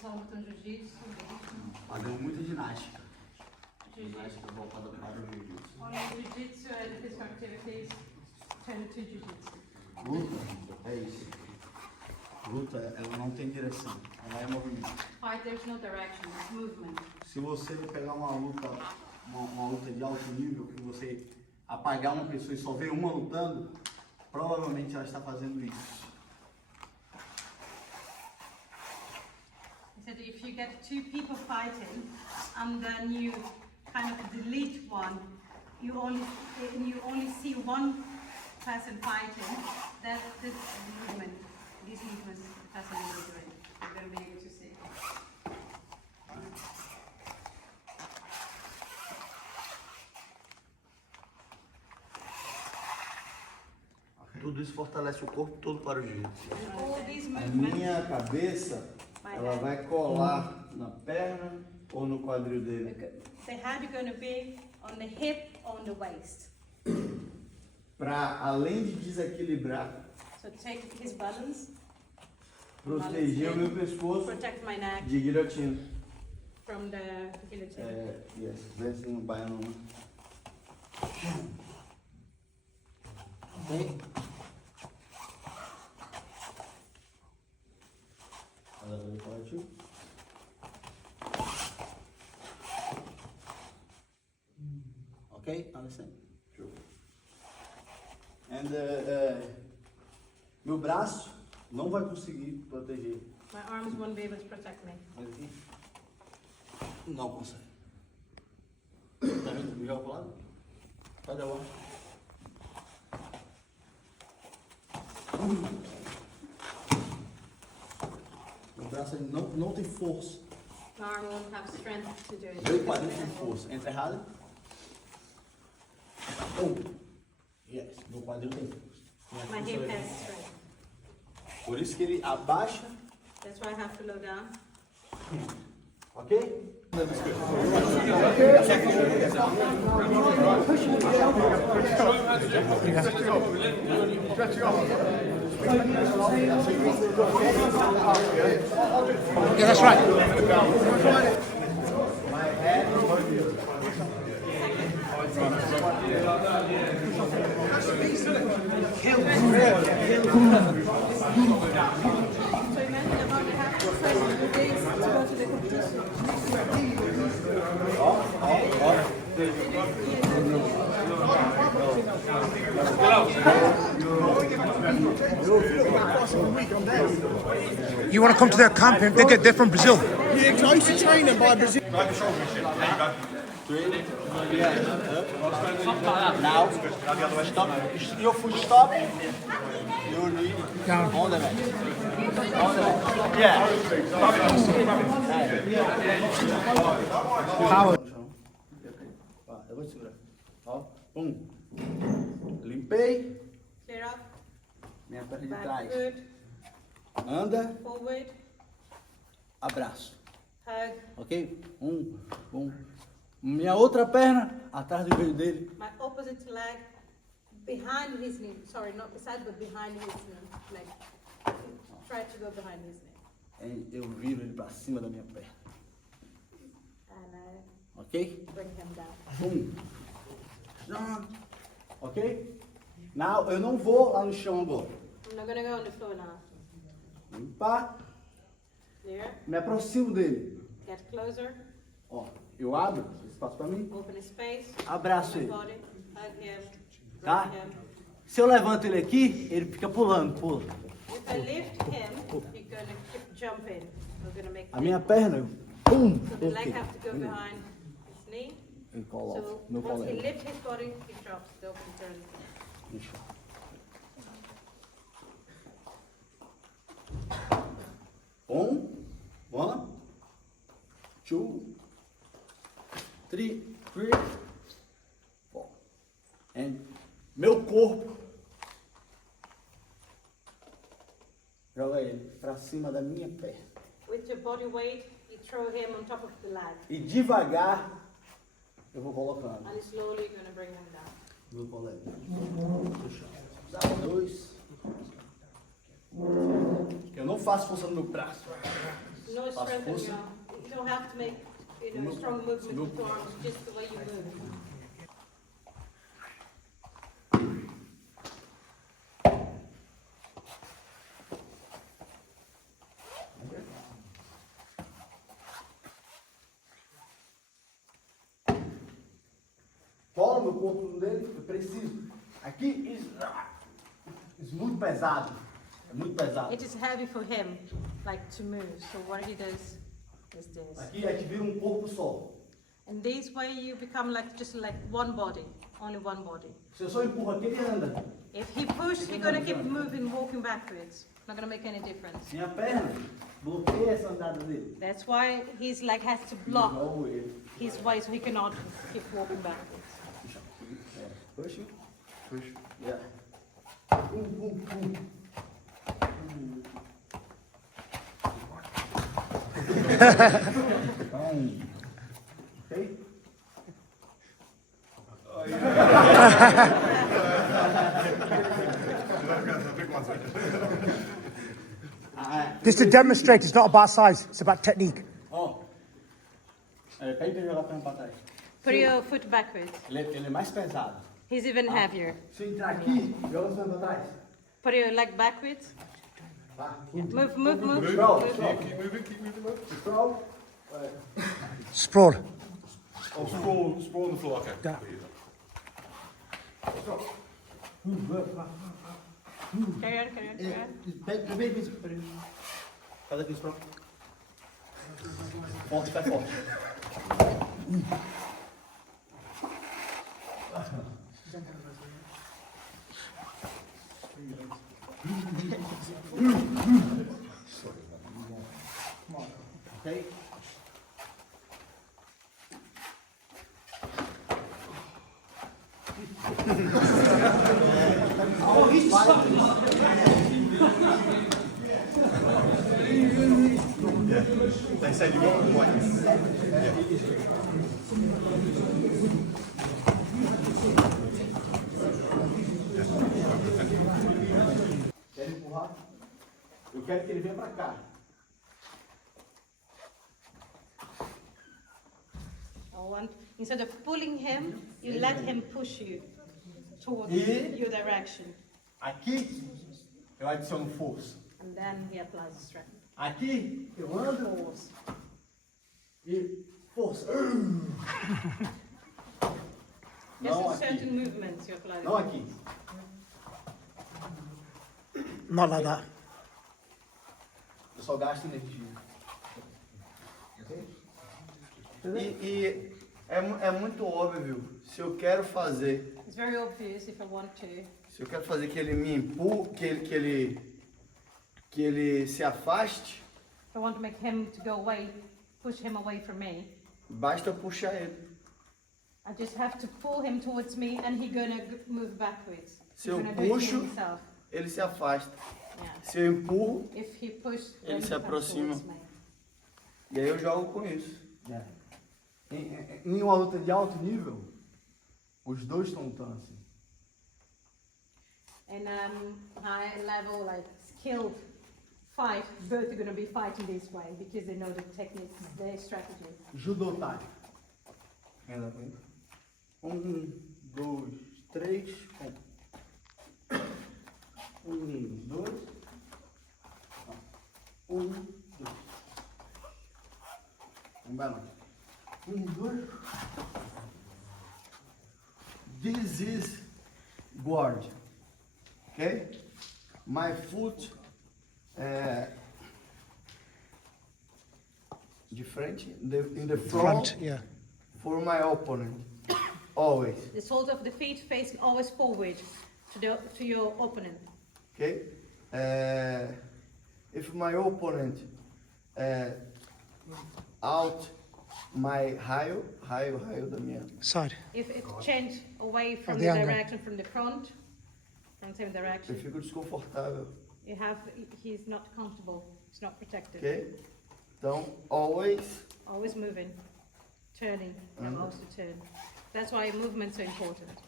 Só lutam jiu-jitsu. Fazemos muita ginástica. Ginástica voltada para o jiu-jitsu. Only jiu-jitsu and physical activities turn to jiu-jitsu. Luta é isso. Luta, ela não tem direção, ela é movimento. Fight, there's no direction, it's movement. Se você pegar uma luta de alto nível, que você apagar uma pessoa e só ver uma lutando, provavelmente ela está fazendo isso. He said if you get two people fighting and then you kind of delete one, you only see one person fighting, that's this movement. These movements the person will be doing. You're going to be able to see. Tudo isso fortalece o corpo todo para o jiu-jitsu. All these A movements, minha cabeça, ela vai colar na perna ou no quadril dele. the head is going to be on the hip or on the waist. Para, além de desequilibrar, So take his balance, proteger o meu pescoço protect my neck de guilhotina. from the guillotine. Yes, vem assim no baiano. Ok? Ok? Understand? Sure. And meu braço não vai conseguir proteger. My arms won't be able to protect me. Mas aqui não consegue. Tá vendo? Me joga pro lado. Cadê o ar? Meu braço ele não tem força. My arm won't have strength to do it. Meu quadril tem força. Entra errado. Yes, meu quadril tem força. My hip has strength. Por isso que ele abaixa. That's why I have to low down. Ok? Yeah, that's right. So imagine about the half the size of the days to go to the competition. You want to come to their camp? They're from Brazil. Yeah, I used to train them by Brazil. Now, stop. Your foot stop. Your knee Down. on the mat. On the mat. Yeah. Power. Eu vou segurar. Ó, limpei. Clear up, Minha perna de back trás. foot, Anda, forward, abraço. hug. Ok? Minha outra perna atrás do joelho dele. My opposite leg behind his knee. Sorry, not beside, but behind his knee. Leg. Try to go behind his knee. Eu viro ele pra cima da minha perna. And Ok? bring him down. Ok? Now, eu não vou lá no chão agora. I'm not going to go on the floor now. Limpar. Clear. Me aproximo dele. Get closer. Ó, eu abro espaço pra mim. Open his face. Abraço My ele. body. Hug him. Tá? Bring him. Se eu levanto ele aqui, ele fica pulando, pula. If I lift him, he's going to keep jumping. We're going to make A minha perna, eu, pum! So the leg Ok. have to go behind his knee. Ele coloca, So meu once he colega. lifts his body, he drops the open turn. Deixa. One, two, three, four. And meu corpo joga ele pra cima da minha perna. With your body weight, you throw him on top of the leg. E devagar eu vou colocando. And slowly you're going to bring him down. Meu colega. Dá dois. Eu não faço força no meu braço. No faço strength in força. your arm. You don't have to make, strong movement with your arms, just the way you move. Colo meu corpo dele, eu preciso. Aqui, isso muito pesado. É muito pesado. It is heavy for him, like to move. So what he does is this. Aqui a gente vira um corpo só. And this way you become like just like one body, only one body. Se eu só empurro aqui, ele anda. If he pushes, he's gonna keep moving, walking backwards. Not gonna make any difference. Minha perna bloqueia essa andada dele. That's why he's like has to block Igual ele. his way so he cannot keep walking backwards. Push. Push. Yeah. Pum. Ok? Just to demonstrate, it's not about size, it's about technique. Ó. Tenta jogar a perna pra trás. Put your foot backwards. Ele é mais pesado. He's even heavier. Se eu entrar aqui, joga as pernas pra trás. Put your leg backwards. Tá. Move. Sprawl. Keep moving. Sprawl. Sprawl. Oh, sprawl on the floor, okay. Yeah. Carry on. Peraí. Faz aqui, sprawl. Forte, pé forte. Ok? They said you got points. Quer empurrar? Eu quero que ele venha pra cá. Instead of pulling him, you let him push you towards E- your direction. Aqui, eu adiciono força. And then he applies strength. Aqui, eu ando Force. e força. Just Não in certain aqui. movements you apply. Não aqui. Not like that. Eu só gasto energia. E é muito óbvio. Se eu quero fazer, It's very obvious if I want to. se eu quero fazer que ele me empurre, que ele se afaste, If I want to make him to go away, push him away from me, basta eu puxar ele. I just have to pull him towards me and he's gonna move backwards. Se He's eu gonna do it puxo, himself. ele se afasta. Yeah. Se eu empurro, If he pushes, Ele then se he comes aproxima. towards me. e aí eu jogo com isso. Em uma luta de alto nível, os dois estão lutando assim. In high level, like skilled fight, both are going to be fighting this way because they know the techniques, their strategy. Judô tático. Ainda bem. 1, 2, 3. 1, 2. 1, 2. Vamos lá. 1, 2. This is guard. Okay? My foot de frente, in the front, Yeah. for my opponent. Always. The soles of the feet facing always forward to your opponent. Okay? If my opponent out my raio da minha. Side. If it change away from the the angle. direction from the front, from the same Eu direction, fico desconfortável. he's not comfortable, he's not protected. Ok? Então, always. Always moving, turning, you have also turn. That's why movements are important.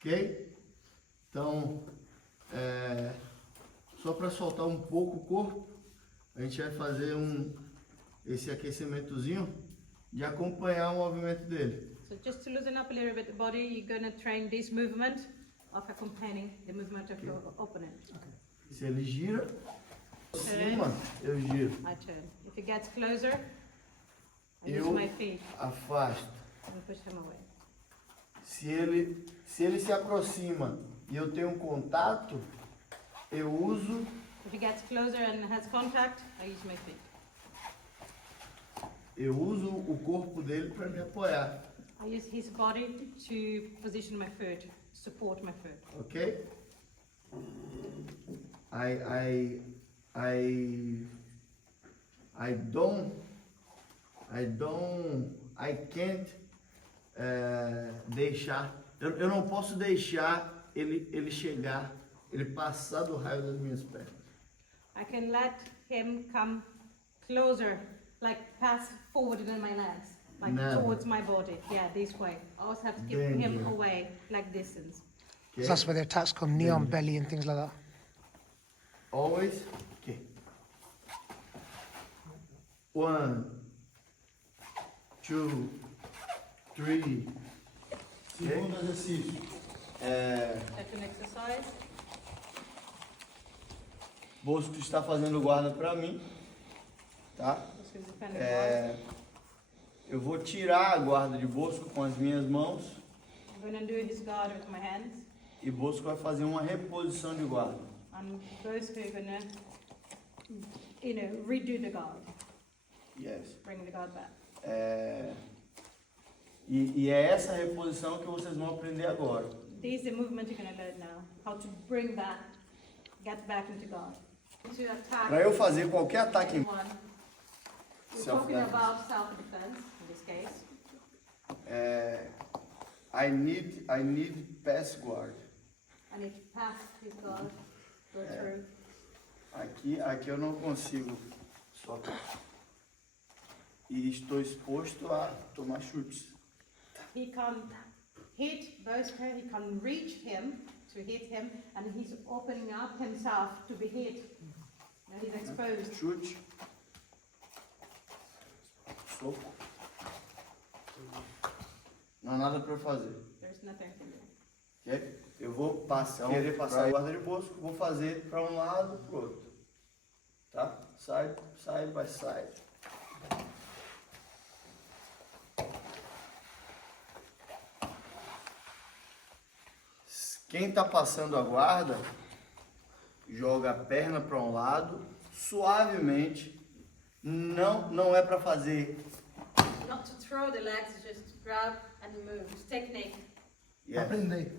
Ok? Então, só para soltar um pouco o corpo, a gente vai fazer esse aquecimentozinho de acompanhar o movimento dele. So just to loosen up a little bit the body, you're going to train this movement of accompanying the movement of your opponent. Se ele gira, cima, eu giro. I turn. If he gets closer, I use Eu my feet afasto. and push him away. Se ele se aproxima e eu tenho um contato, eu uso If he gets closer and has contact, I use my feet. o corpo dele para me apoiar, I use his body to position my foot, to support my foot. ok? I can't deixar, eu não posso deixar ele chegar, ele passar do raio das minhas pernas. I can let him come closer, like pass forward in my legs, like Never. towards my body. Yeah, this way. I always have to keep him Danger. away, like distance. Okay? So that's where the attacks come, neon belly and things like that. Always. Okay. 1, 2, 3. Segundo exercício. Second exercise. Bosco está fazendo guarda para mim, tá? This is defending guard. Eu vou tirar a guarda de Bosco com as minhas mãos I'm going to do his guard with my hands, e Bosco vai fazer uma reposição de guarda. and both are going to, redo the guard, Yes. bring the guard back. E é essa reposição que vocês vão aprender agora. This is the movement you're going to learn now, how to bring back, get back into guard. To attack. Para eu fazer qualquer ataque, One. We're talking Self-defense. about self-defense in this case. I need pass guard. I need to pass his guard, go through. Aqui eu não consigo só. E estou exposto a tomar chutes. He can hit Bosker, he can reach him to hit him, and he's opening up himself to be hit. Now he's exposed. Chute. Soco. Não há nada para fazer. There's nothing to do. Ok? Eu vou querer passar a guarda de Bosco, vou fazer para um lado para o outro. Tá? Side by side. Quem está passando a guarda, joga a perna para um lado, suavemente. Não é para fazer. Not to throw the legs, just grab and move. It's technique, Yes.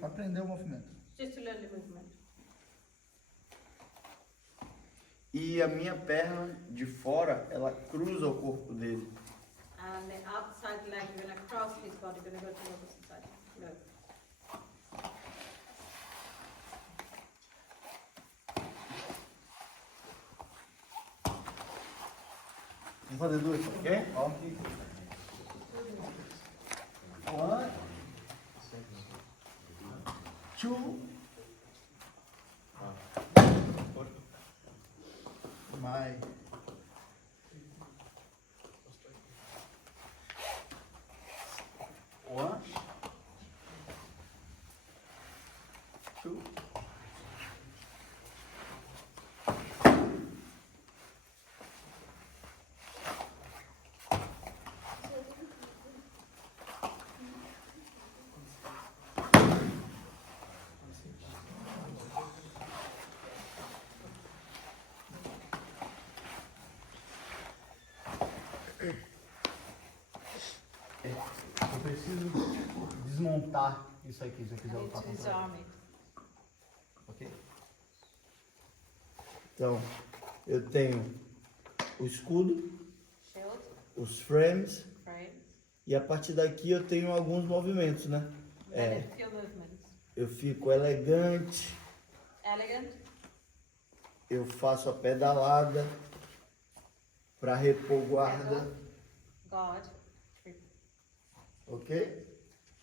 Aprender o movimento. just to learn the movement. E a minha perna de fora, ela cruza o corpo dele. And the outside leg, you're going to cross his body, you're going to go to the opposite side. No. Vamos fazer duas, ok? Ok. 1, 2. My. One. 2. Eu preciso desmontar isso aqui, se eu I quiser need lutar to contra disarm ele. it. Ok? Então, eu tenho o escudo, Shield, os frames, frame, e a partir daqui eu tenho alguns movimentos, né? and then field movements. Eu fico elegante, Elegant, eu faço a pedalada para repor guarda, guard, ok?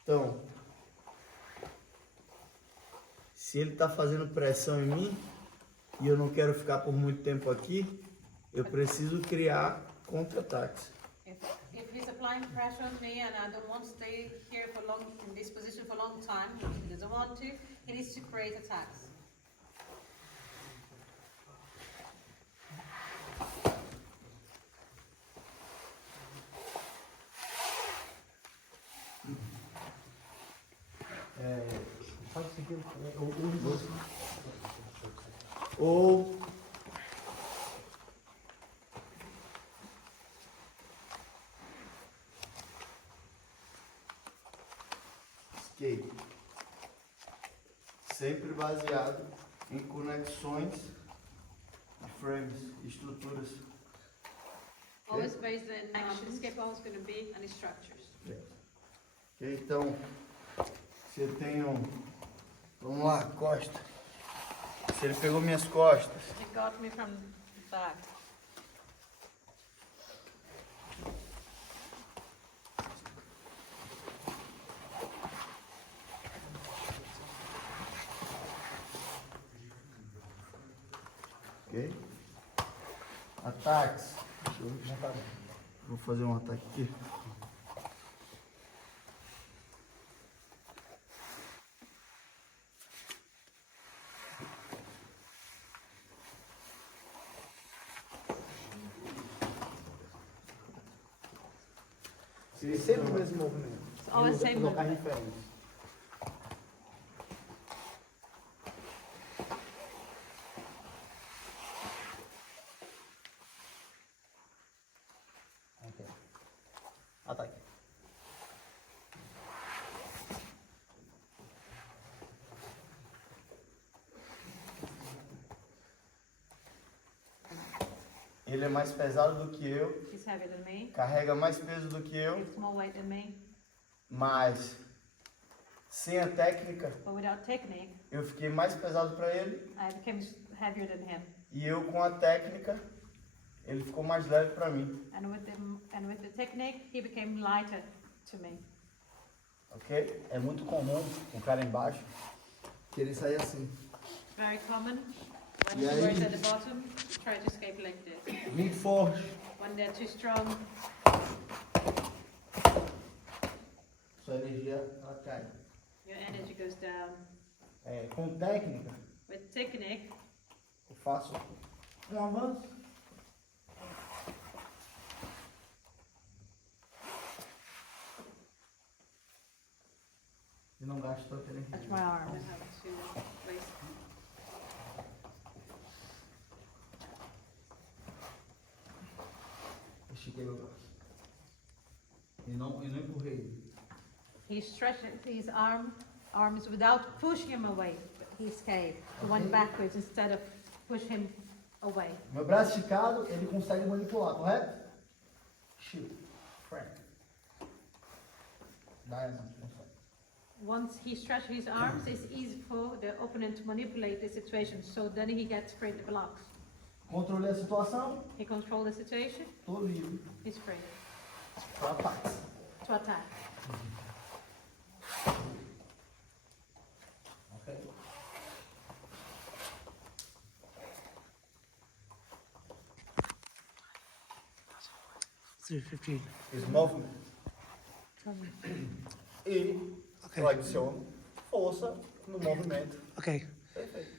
Então, se ele está fazendo pressão em mim, e eu não quero ficar por muito tempo aqui, eu preciso criar contra-ataques. If he's applying pressure on me and I don't want to stay here for long, in this position for a long time, he doesn't want to, he needs to create attacks. Ou escape, sempre baseado em conexões de frames, estruturas. Always based on escape, always going to be on structures. Ok, então, se eu tenho, vamos lá, costa. Se ele pegou minhas costas, He got me from the back. ok? Ataques. Vou fazer um ataque aqui. Seria sempre o mesmo movimento. It's always the same Colocar movement. referência. Ok. Ataque. Ele é mais pesado do que eu, He's heavier than me, carrega mais peso do que eu, lifts more weight than me, mas sem a técnica, but without technique, eu fiquei mais pesado para ele I became heavier than him. e eu com a técnica, ele ficou mais leve para mim, And with the technique, he became lighter to me. ok? É muito comum o cara embaixo Que ele saia assim. Very common. When E the aí? birds at the bottom try to escape like this. Muito forte, When they're too strong, sua energia ela cai. your energy goes down. Com técnica, With technique, eu faço um avanço. E não gasto tanta energia. that's my arm. I have to waste. estiquei meu braço. E não empurrei. He stretched his arms without pushing him away. He escaped. He went backwards instead of push him away. Meu braço esticado, ele consegue manipular, correto? Shield. Frank. Diamond. consegue. Once he stretched his arms, it's easy for the opponent to manipulate the situation. So then he gets free the blocks. Controlei a situação, He controls the situation. tô livre He's free para ataque. to attack. Ok? Three 15. Esse movimento. E eu adiciono força no movimento. Ok. Perfeito.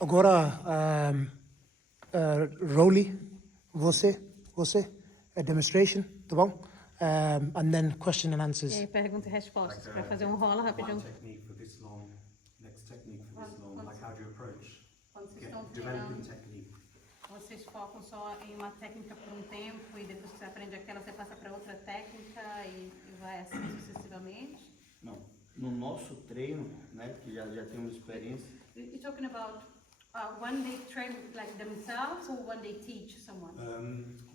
Agora, Rolly, você, a demonstration, tá bom? And then question and answers. E aí, pergunta e respostas. Para fazer um rola rapidinho. One technique for this long, next technique for this long. Like how do you approach? Quando vocês Get, estão developing treinando, technique. vocês focam só em uma técnica por um tempo e depois que você aprende aquela, você passa para outra técnica e vai assim sucessivamente. Não. No nosso treino, né, que já temos experiência, You're talking about when they train like themselves or when they teach someone?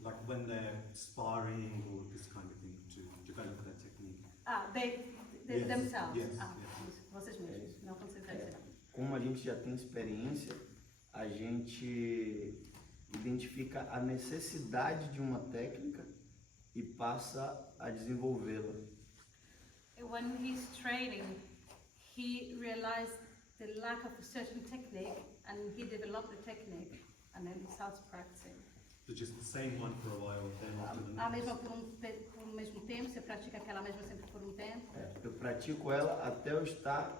Like when they're sparring or this kind of thing to develop their technique. They Yes, themselves. yes, Isso, vocês mesmos, não quando vocês ensinam. como a gente já tem experiência, a gente identifica a necessidade de uma técnica e passa a desenvolvê-la. When he's training, he realized the lack of a certain technique, and he developed the technique, and then he starts practicing. So just the same one for a while, then on to the A next. mesma por um mesmo tempo, você pratica aquela mesma sempre por um tempo, Eu pratico ela até eu estar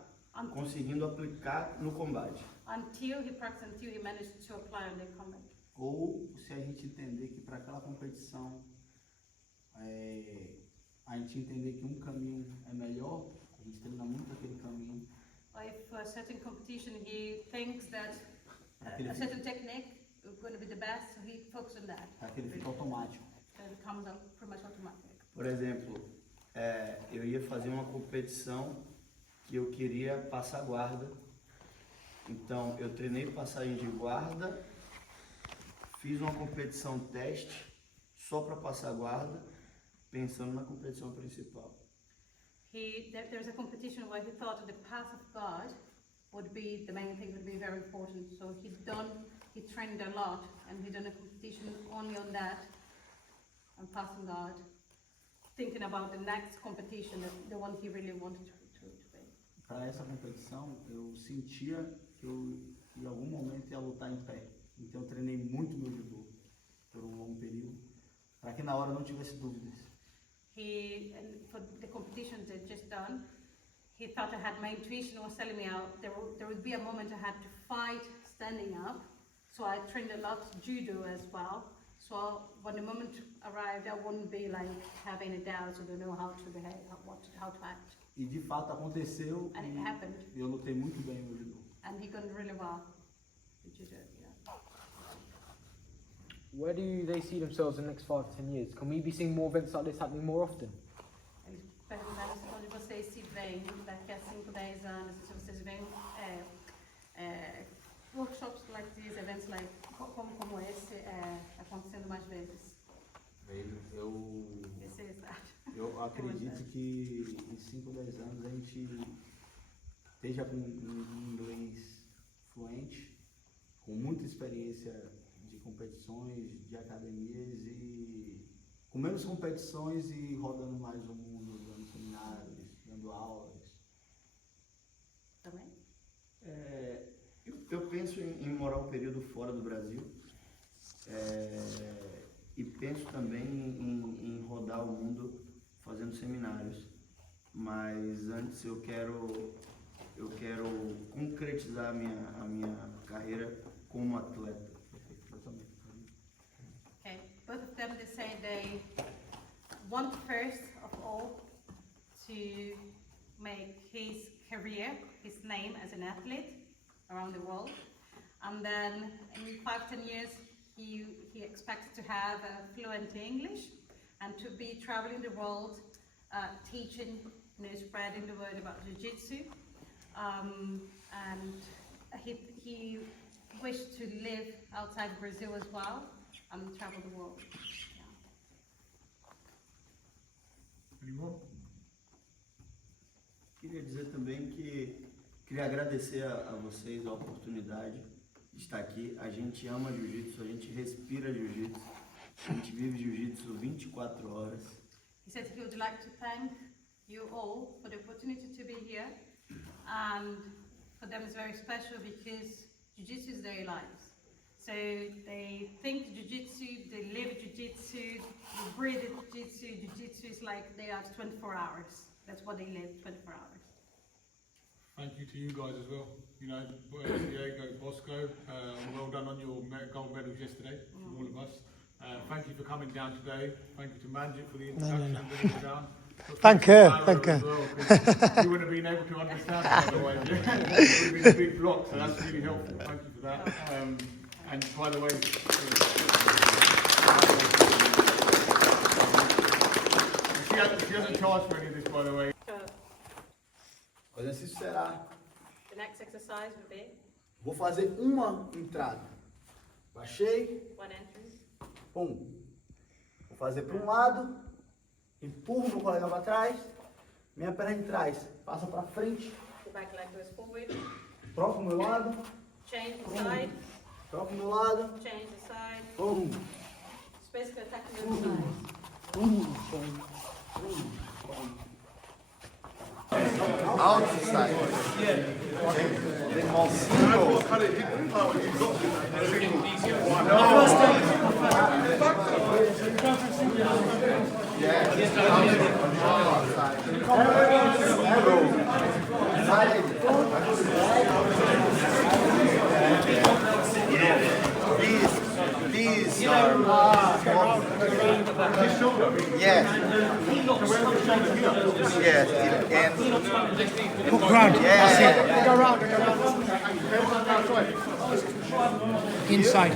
conseguindo aplicar no combate. until he managed to apply on the combat. Ou se a gente entender que para aquela competição, a gente entender que um caminho é melhor, a gente treina muito aquele caminho. Or if for a certain competition he thinks that Aquele a certain technique is going to be the best, so he focuses on that. Para que ele fique automático. So it comes out pretty much automatic. Por exemplo, eu ia fazer uma competição que eu queria passar guarda. Então, eu treinei passagem de guarda, fiz uma competição teste só para passar guarda, pensando na competição principal. There's a competition where he thought that the path of God would be the main thing, would be very important. So he trained a lot, and he done a competition only on that, on passing God, thinking about the next competition, the one he really wanted to be. Para essa competição, eu sentia que eu em algum momento ia lutar em pé. Então eu treinei muito meu judô por um longo período, para que na hora não tivesse dúvidas. And for the competition they'd just done, he thought my intuition was telling me there would be a moment I had to fight standing up. So I trained a lot judo as well. So when the moment arrived, I wouldn't be like having any doubts or don't know how to behave, how to act. E de fato aconteceu. And it happened. E eu lutei muito bem meu judô. And he done really well with judo, yeah. Where do they see themselves in the next 5 to 10 years? Can we be seeing more events like this happening more often? Eles perguntaram onde vocês se veem daqui a 5, 10 anos, se vocês veem workshops like these, events like como esse acontecendo mais vezes. This is that. Eu acredito que em 5 ou 10 anos a gente esteja com um inglês fluente, com muita experiência de competições, de academias e com menos competições e rodando mais o mundo, dando seminários, dando aulas. Também? Eu penso em morar um período fora do Brasil e penso também em rodar o mundo fazendo seminários, mas antes eu quero concretizar a minha carreira como atleta. Okay, both of them, they say they want first of all to make his career, his name as an athlete around the world, and then in 5-10 years he expects to have fluent English and to be traveling the world, teaching, spreading the word about jiu-jitsu, and he wished to live outside Brazil as well and travel the world. Any more? Queria dizer também que queria agradecer a vocês a oportunidade de estar aqui. A gente ama jiu-jitsu, a gente respira jiu-jitsu, a gente vive jiu-jitsu 24 horas. He said he would like to thank you all for the opportunity to be here, and for them it's very special because jiu-jitsu is their lives. So they think jiu-jitsu, they live jiu-jitsu, they breathe jiu-jitsu. Jiu-jitsu is like they have 24 hours. That's what they live, 24 hours. Thank you to you guys as well. Diego, Bosco, well done on your gold medals yesterday, from all of us. Thank you for coming down today. Thank you to Manjit for the introduction and bringing us down. Thank her, thank her. Well, you wouldn't have been able to understand it otherwise. It would have been a big block, so that's really helpful. Thank you for that. And by the way, she hasn't charged for any of this, by the way. O exercício será, The next exercise will be vou fazer uma entrada. Baixei, one entrance. pum. Vou fazer para um lado, empurro meu colega para trás, minha perna de trás passa para frente, The back leg goes forward. troco o meu lado, Change the side. troco o meu lado, Change the side. pum, It's basically attacking the other side. pum, pum, pum, pum. Outside. The most These are yes. Yes, and Look around. yeah. Inside.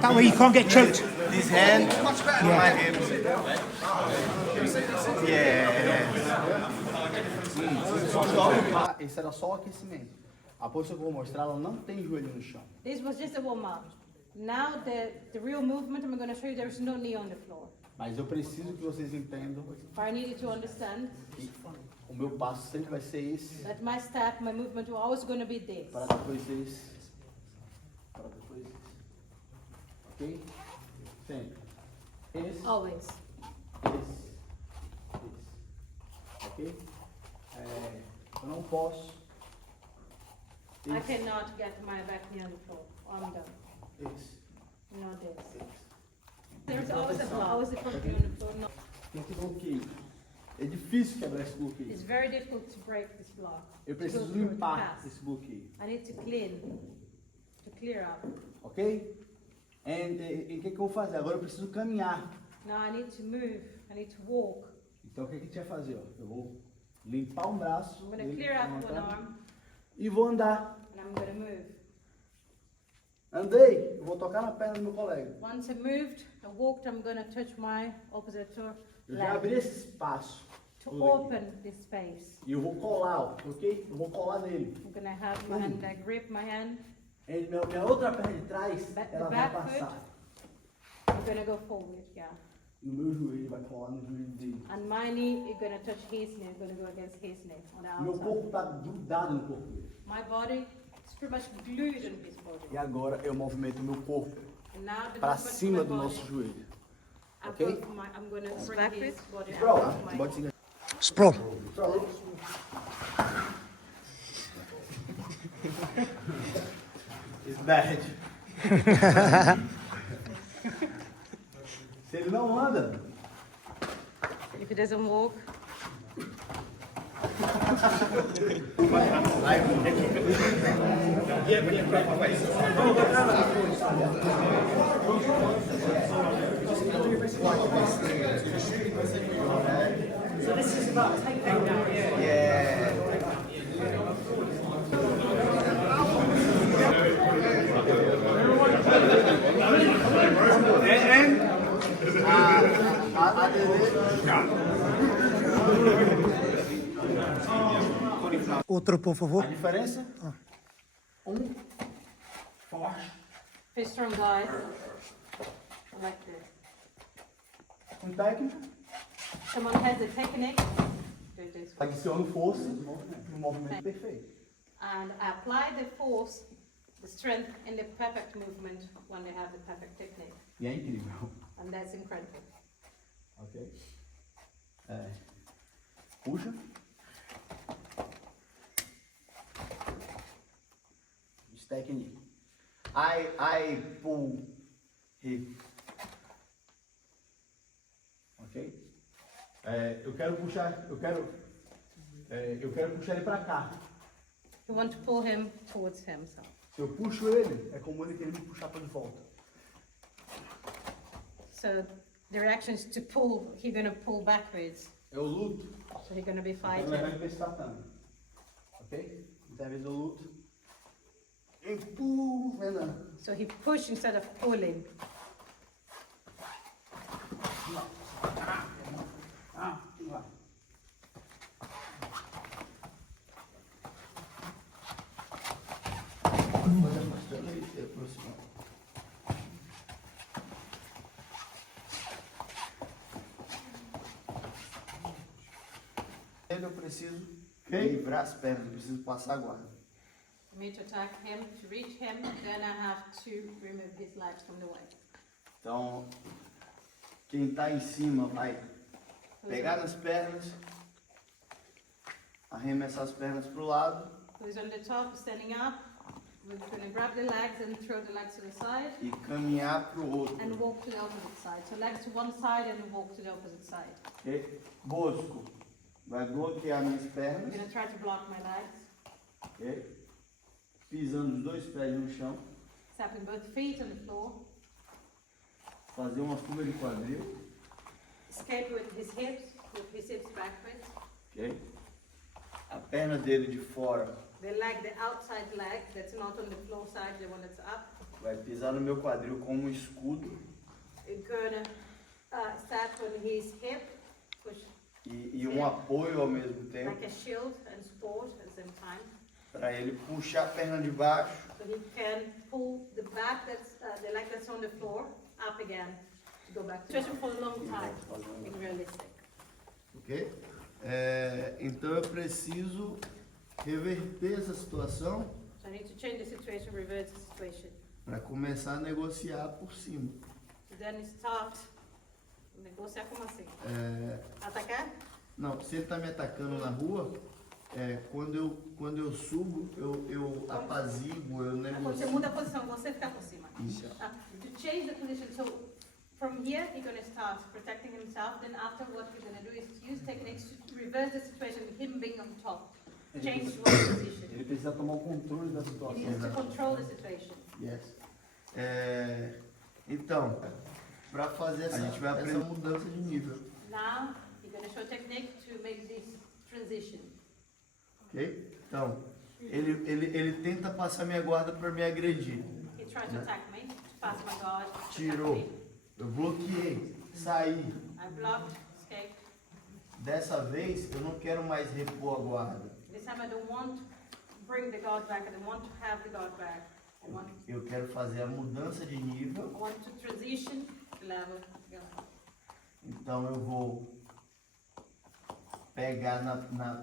That way you can't get choked. This hand, my hips. Yeah. Esse era só o aquecimento. A posição que eu vou mostrar, ela não tem joelho no chão. This was just a warm-up. Now the real movement I'm going to show you, there is no knee on the floor. Mas eu preciso que vocês entendam But I need you to understand que o meu passo sempre vai ser esse, that my step, my movement was always going to be this. para depois esse, para depois esse. Ok? Sempre. Esse, Always. esse. Ok? Eu não posso. I cannot get my back knee on the floor. I'm done. Esse. Not this. There's always a block, always a front knee on the floor. No. Tem que bloqueio. É difícil quebrar esse bloqueio. It's very difficult to break this block. Eu to preciso go through, to limpar pass. esse bloqueio. I need to clear up. Ok? E o que eu vou fazer? Agora eu preciso caminhar. Now I need to move. I need to walk. Então o que a gente vai fazer? Ó? Eu vou limpar um braço. I'm going to dele, clear up one levantar, arm e vou andar. and I'm going to move. Andei, eu vou tocar na perna do meu colega. Once I moved, I walked, I'm going to touch my opposite Eu já abri leg esse espaço. to todo aqui. open this space. E eu vou colar, ó, ok? Eu vou colar nele. I'm going to have my hand, I grip my hand. E minha outra perna de trás, The ela vai back passar. I'm going to go forward, yeah. E o meu joelho vai colar no joelho dele. And my knee, you're going to touch his knee, I'm going to go against his knee on the Meu outside. corpo está grudado no corpo dele. My body is pretty much glued on his body. E agora eu movimento o meu corpo And now the para movement cima of do my nosso body, joelho. I Ok? put I'm going to bring his body Bro, out of my pode seguir. Sprawl. It's bad. Se ele não anda, If he doesn't walk, Outro, por favor. a diferença? Forte, fish strong guy, like this. técnico, Someone has the technique, do this. adiciona força no movimento perfeito. And apply the force, the strength in the perfect movement when they have the perfect technique. E é incrível. And that's incredible. Ok? Puxa. Technique. I pull he. Ok? Eu quero puxar ele para cá. You want to pull him towards himself. Se eu puxo ele, é como ele querer me puxar para de volta. So the reaction is to pull, he's going to pull backwards. Eu luto. So he's going to be Então ele vai fighting. me tatame. Ok? Então às vezes eu luto. Empurro, Renan. So he pushed instead of pulling. Vai. Eu preciso livrar as pernas, eu preciso passar a guarda. For me to attack him, to reach him, then I have to remove his legs from the way. Então, quem está em cima vai pegar nas pernas arremessar as pernas para o lado Who's on the top, standing up. We're going to grab the legs and throw the legs to the side e caminhar para o outro. and walk to the opposite side. So legs to one side and walk to the opposite side. Ok? Bosco vai bloquear minhas I'm pernas, going to try to block my legs, ok? Pisando os dois pés no chão, stepping both feet on the floor, fazer uma fuga de quadril, escape with his hips backwards. ok? A perna dele de fora The leg, the outside leg that's not on the floor side, the one that's up. vai pisar no meu quadril como um escudo You're gonna step on his hip, push e um apoio ao mesmo tempo like a shield and support at the same time. para ele puxar a perna de baixo So he can pull the back that's the leg that's on the floor up again to go back. Stretching for a long time, being realistic. ok? Então eu preciso reverter essa situação So I need to change the situation, reverse the situation. para começar a negociar por cima. So then start negociar como assim? É, Atacar? não, se ele está me atacando na rua, quando eu subo, eu apaziguo, eu Quando você negocio. muda a posição, você fica por cima. Isso. To change the position, so from here he's going to start protecting himself. Then after, what we're going to do is use techniques to reverse the situation with him being on top. Change one position. Ele precisa tomar o controle da He situação. needs to control the situation. Yes. Então, para fazer a gente vai aprender essa mudança de nível, Now you're going to show a technique to make this transition. ok? Então, ele tenta passar minha guarda para me agredir. He tried to attack me, to pass my guard. to attack Tirou, me. eu bloqueei, saí. I blocked, escaped. Dessa vez, eu não quero mais repor a guarda. This time I don't want to bring the guard back. I don't want to have the guard back. Eu quero fazer a mudança de nível. I want to transition the level. Então eu vou pegar na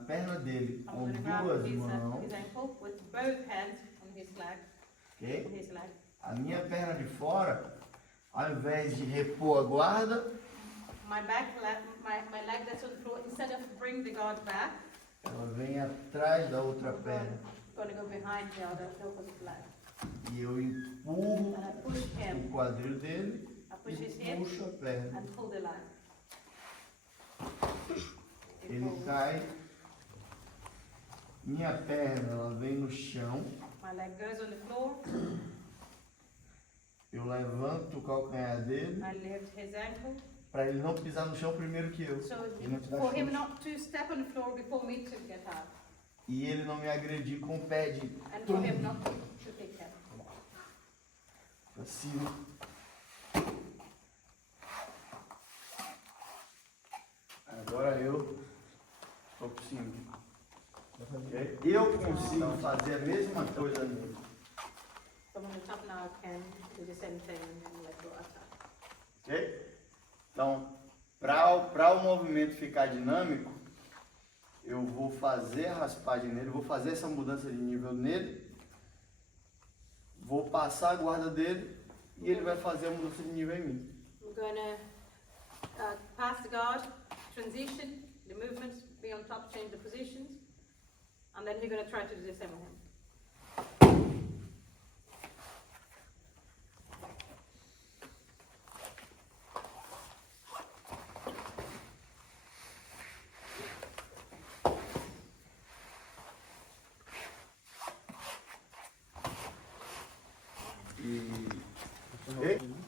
perna dele I'm com going to grab duas his mãos, ankle with both hands on his leg. ok? On his leg. A minha perna de fora, ao invés de repor a guarda, My back leg, my leg that's on the floor, instead of bring the guard back, ela vem atrás da outra perna. going to go behind the opposite leg. E eu empurro And I push o him. quadril dele I push his e hip puxo a perna. and pull the leg. He Ele pulls. cai, minha perna ela vem no chão, My leg goes on the floor. eu levanto o calcanhar dele I lift his ankle. para ele não pisar no chão primeiro que eu. So E não te dar for him chute. not to step on the floor before me to get up. E ele não me agredir com o pé de And for him not to pick him. pra cima. Agora eu estou por cima. Ok? Eu consigo fazer a mesma coisa nele. From on the top now I can do the same thing and let go attack. Ok? Então, para o movimento ficar dinâmico, eu vou fazer a raspagem nele, vou fazer essa mudança de nível nele, vou passar a guarda dele e ele vai fazer a mudança de nível em mim. I'm gonna pass the guard, transition, the movements, be on top, change the positions, and then you're gonna try to do the same with him.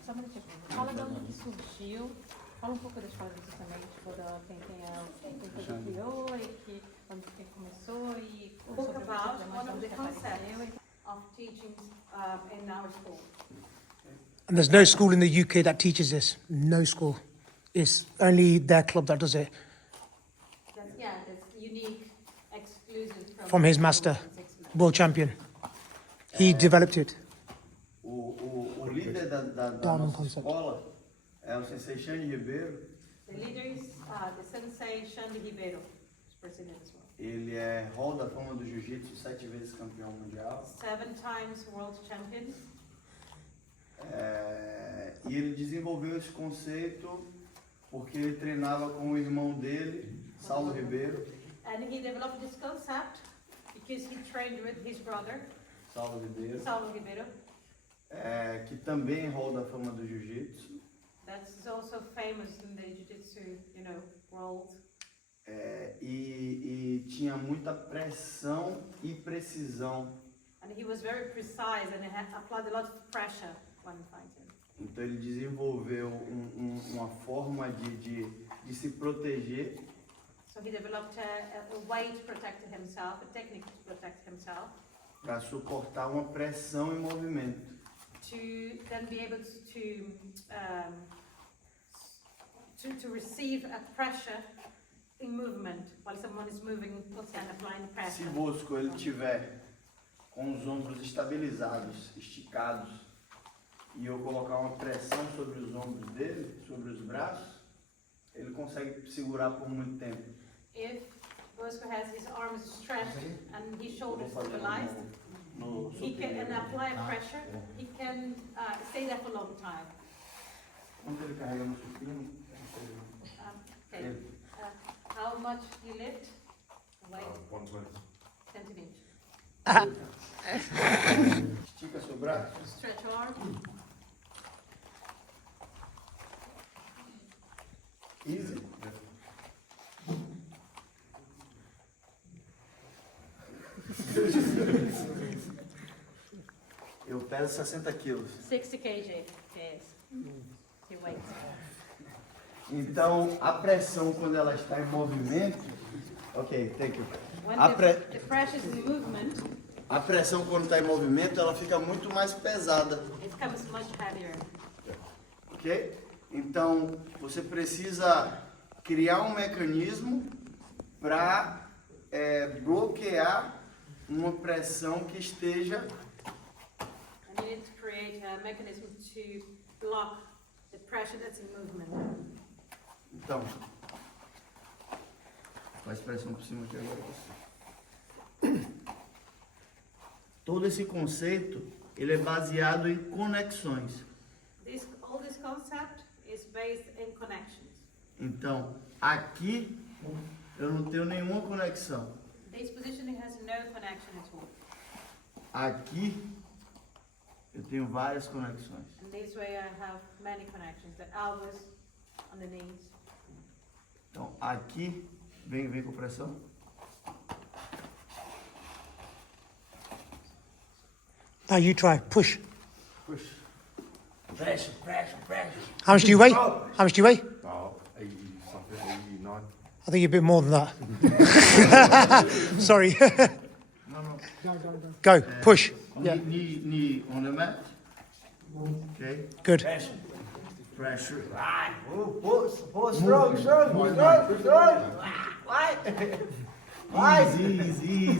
Só um minutinho. Fala de onde que surgiu, fala um pouco da história justamente, quem foi que criou e onde que começou e Talk sobre about os one of the que concepts apareceu. of teaching in our school. And there's no school in the UK that teaches this. No school. It's only their club that does it. That's unique, exclusive From his master, world champion. He developed it. O líder da Diamond nossa concept. escola é o Sensei Xande Ribeiro. The leaders, the sensei Xande Ribeiro, is president as well. Ele é hall da fama do jiu-jitsu, 7 vezes campeão mundial. 7 times world champion. E ele desenvolveu esse conceito porque ele treinava com o irmão dele, Saulo Ribeiro, And he developed this concept because he trained with his brother, Saulo Ribeiro, Saulo Ribeiro, que também é Hall da Fama do Jiu-Jitsu. that's also famous in the jiu-jitsu, world. E tinha muita pressão e precisão. And he was very precise and he had applied a lot of pressure when fighting. Então ele desenvolveu uma forma de se proteger So he developed a way to protect himself, a technique to protect himself, para suportar uma pressão em movimento. to then be able to receive a pressure in movement while someone is moving and applying Se pressure. Bosco ele tiver com os ombros estabilizados, esticados, e eu colocar uma pressão sobre os ombros dele, sobre os braços, ele consegue segurar por muito tempo. If Bosco has his arms stretched and his Eu vou shoulders fazer stabilized, no he can supino. and apply pressure. He can stay there for a long time. Quando ele carrega no supino, Okay. ele How much you lift? Weight? 120. Centimeters. estica seu braço, Stretch your arm. easy. Eu peso 60 quilos. 60 kg. Yes. Your weight. Então, a pressão quando ela está em movimento, ok, thank you. When A, the pressure is in movement, a pressão quando está em movimento, ela fica muito mais pesada, it becomes much heavier. ok? Então, você precisa criar um mecanismo para bloquear uma pressão que esteja And you need to create a mechanism to block the pressure that's in movement. Então, faz pressão por cima aqui agora. Todo esse conceito, ele é baseado em conexões. All this concept is based in connections. Então, aqui eu não tenho nenhuma conexão. This positioning has no connection at all. Aqui eu tenho várias conexões. And this way I have many connections. The elbows, on the knees. Então, aqui, vem com pressão. Now you try. Push. Push. Pressure, pressure, pressure. How much do you weigh? How much do you weigh? About 80 something, 89. I think you're a bit more than that. Sorry. No, no. Go. Push. Yeah. Knee on the mat. Okay. Good. Pressure. Pressure. Right. Oh, strong. Right. Easy.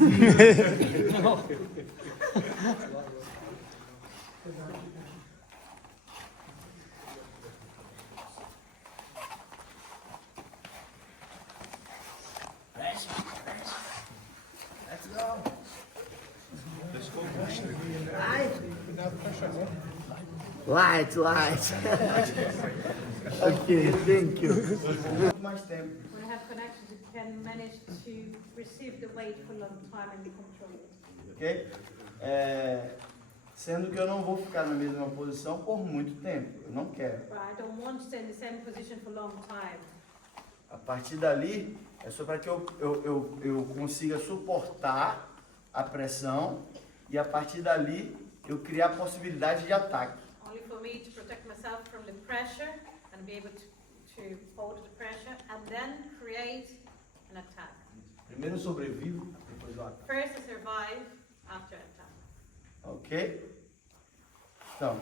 Let's go. Light. Okay, thank you. Mais tempo. When I have connections, you can manage to receive the weight for a long time and control it. Ok? Sendo que eu não vou ficar na mesma posição por muito tempo. Eu não quero. But I don't want to stay in the same position for a long time. A partir dali, é só para que eu consiga suportar a pressão e a partir dali eu criar a possibilidade de ataque. Only for me to protect myself from the pressure and be able to hold the pressure and then create an attack. Primeiro eu sobrevivo, depois eu ataco. First I survive, after attack. Ok? Então.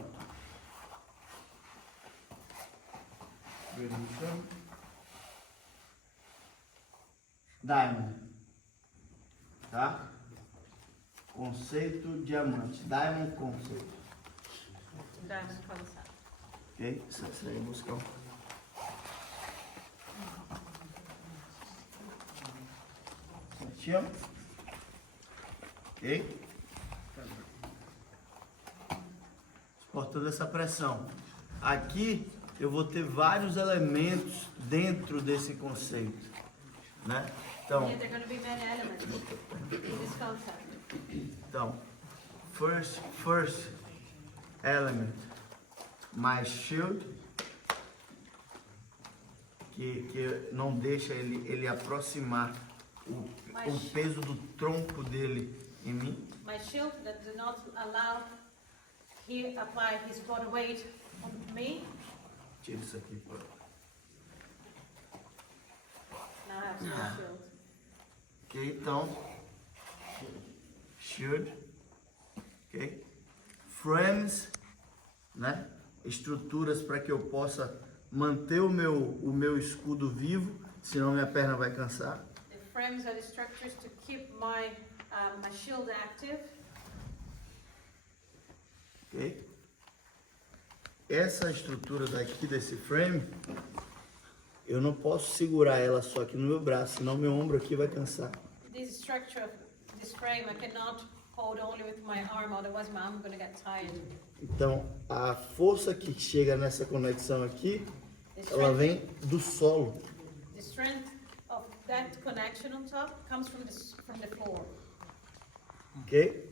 Diamond. Tá? Conceito diamante. Diamond conceito. Diamond concept. Ok? Isso aí, buscar. Certinho? Ok? Suportando essa pressão. Aqui eu vou ter vários elementos dentro desse conceito, né? Então, Então, here there are going to be many elements in this concept. então, first element, my shield, que não deixa ele aproximar o peso do tronco dele em mim. My shield that do not allow he apply his body weight on me. Tira isso aqui, pô. Now I have my shield. Ok, então, shield, ok, frames, né? Estruturas para que eu possa manter o meu escudo vivo, senão minha perna vai cansar. The frames are the structures to keep my my shield active. Ok? Essa estrutura daqui desse frame, eu não posso segurar ela só aqui no meu braço, senão meu ombro aqui vai cansar. This structure of this frame I cannot hold only with my arm, otherwise my arm is going to get tired. Então, a força que chega nessa conexão aqui, The ela strength, vem do solo. the strength of that connection on top comes from the floor. Ok?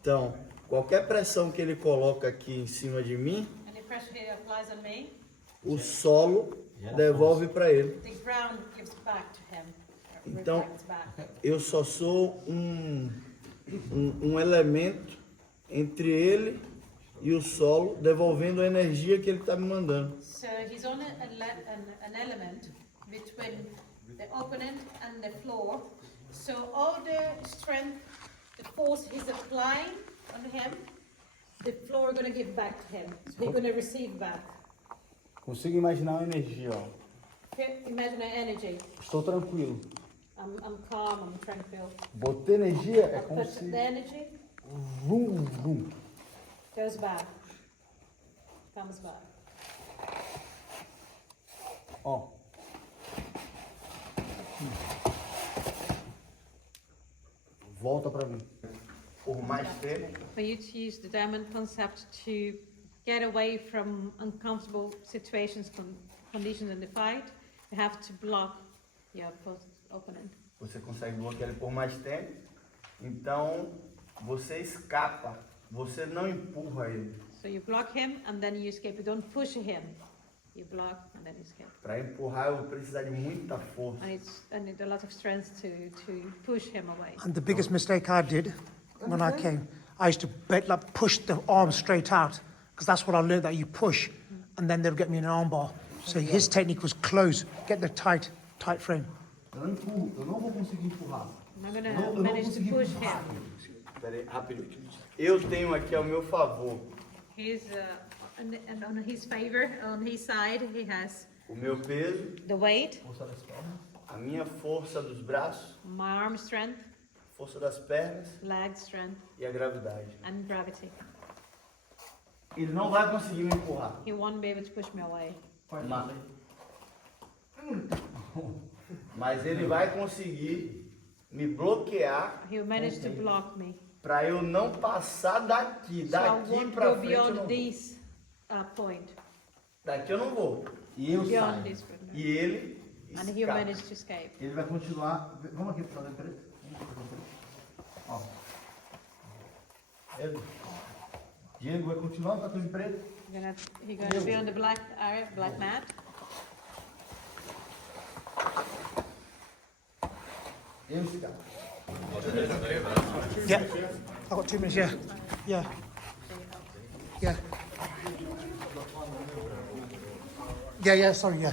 Então, qualquer pressão que ele coloca aqui em cima de mim, And the pressure he applies on me, o solo devolve para ele. the ground gives back to him. Então, Reflects back. eu só sou um elemento entre ele e o solo, devolvendo a energia que ele está me mandando. So he's only an element between the opponent and the floor. So all the strength, the force he's applying on him, the floor is going to give back to him. So he's going to receive back. Consigo imaginar a energia, ó. Imagine the energy. Estou tranquilo. I'm calm, I'm tranquil. Botei energia, é I como put se... the energy, Vum, vum. goes back, comes back. Ó. Volta pra mim. Por mais tempo, For you to use the diamond concept to get away from uncomfortable situations, conditions in the fight, you have to block your opponent. você consegue bloquear ele por mais tempo. Então, você escapa. Você não empurra ele. So you block him and then you escape. You don't push him. You block and then you escape. Para empurrar, eu vou precisar de muita força. And I need a lot of strength to push him away. And the biggest mistake I did when I came, I used to push the arm straight out, because that's what I learned, that you push, and then they'll get me in an arm bar. So his technique was close, get the tight frame. Eu não empurro, eu não vou conseguir empurrar. I'm not going Eu não to manage to consegui push empurrar. him. Espera aí, rapidinho. Eu tenho aqui ao meu favor He's and on his favor, on his side, he has o meu peso, the weight, Força das pernas. a minha força dos braços, my arm strength, força das pernas leg strength, e a gravidade. and gravity. Ele não vai conseguir me empurrar. He won't be able to push me away. Mas ele vai conseguir me bloquear He'll manage to block me. para eu não passar daqui. So I Daqui won't para go frente eu não beyond vou. this point. Daqui eu não vou. E eu Beyond saio. this point. E ele And he'll escapa. manage to escape. Ele vai continuar... Vamos aqui para o preto. Vamos aqui pro preto. Ó. Ele. Diego vai continuar para o preto. He's gonna be on the black area, black mat. Eu escapo. Yeah, I've got 2 minutes, yeah. Yeah. Yeah. Yeah, sorry, yeah.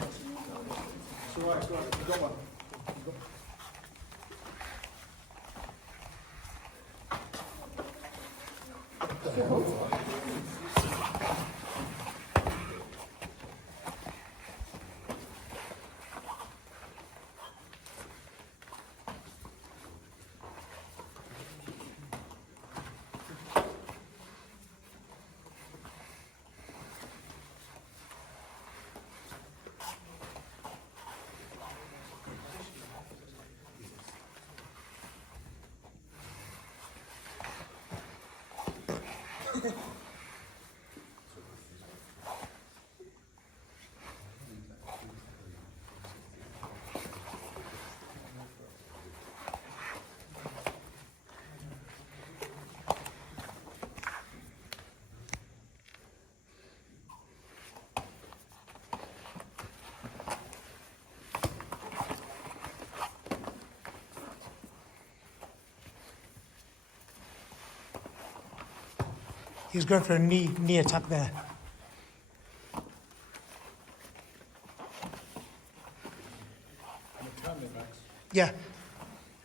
He was going for a knee attack there. Yeah.